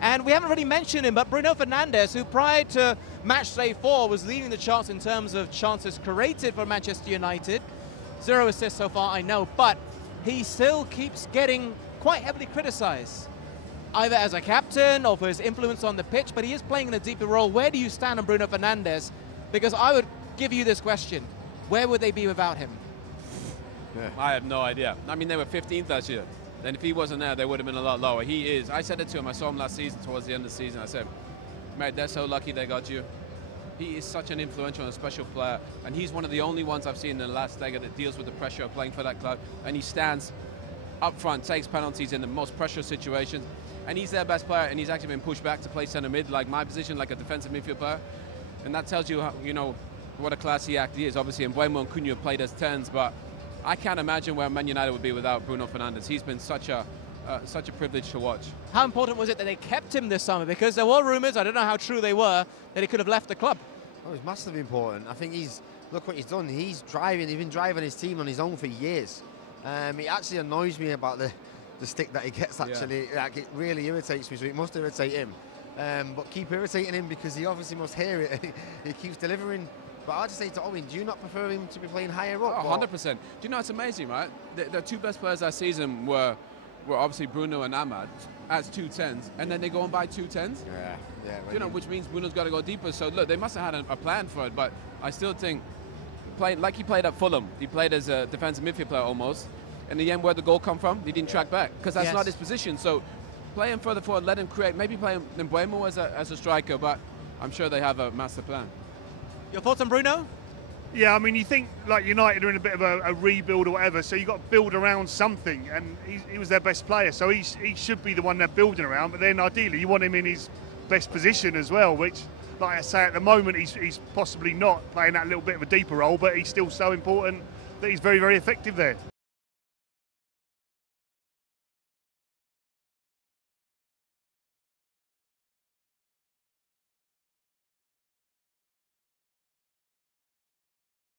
And we haven't really mentioned him, but Bruno Fernandes, who prior to match day 4 was leading the charts in terms of chances created for Manchester United. 0 assists so far, I know, but he still keeps getting quite heavily criticised, either as a captain or for his influence on the pitch, but he is playing in a deeper role. Where do you stand on Bruno Fernandes? Because I would give you this question. Where would they be without him? Yeah. I have no idea. I mean, they were 15th last year. Then if he wasn't there, they would have been a lot lower. He is. I said it to him. I saw him last season, towards the end of the season. I said, mate, they're so lucky they got you. He is such an influential and special player, and he's one of the only ones I've seen in the last decade that deals with the pressure of playing for that club, and he stands up front, takes penalties in the most pressure situations, and he's their best player, and he's actually been pushed back to play centre mid, like my position, like a defensive midfield player, and that tells you, how, you know, what a classy act he is. Obviously, Mbeumo and Cunha played as 10s, but I can't imagine where Man United would be without Bruno Fernandes. He's been such a privilege to watch. How important was it that they kept him this summer? Because there were rumours, I don't know how true they were, that he could have left the club. Oh, it's massively important. I think look what he's done. He's been driving his team on his own for years. It actually annoys me about the stick that he gets, actually. Yeah. Like, it really irritates me, so it must irritate him. But keep irritating him, because he obviously must hear it. He keeps delivering. But I'd just say to Owen, do you not prefer him to be playing higher up? Oh, 100%. Do you know, it's amazing, right? The two best players last season were obviously Bruno and Ahmad as 2 10s, and then they go and buy 2 10s. Yeah. You know, which means Bruno's got to go deeper. So look, they must have had a plan for it, but I still think, like he played at Fulham, he played as a defensive midfield player almost. In the end, where'd the goal come from? He didn't track back, because that's not his position. So play him further forward, let him create, maybe play Mbeumo as a striker, but I'm sure they have a master plan. Your thoughts on Bruno? Yeah, I mean, you think like United are in a bit of a rebuild or whatever, so you've got to build around something, and he was their best player, so he should be the one they're building around, but then ideally you want him in his best position as well, which, like I say, at the moment he's possibly not playing that little bit of a deeper role, but he's still so important that he's very, very effective there.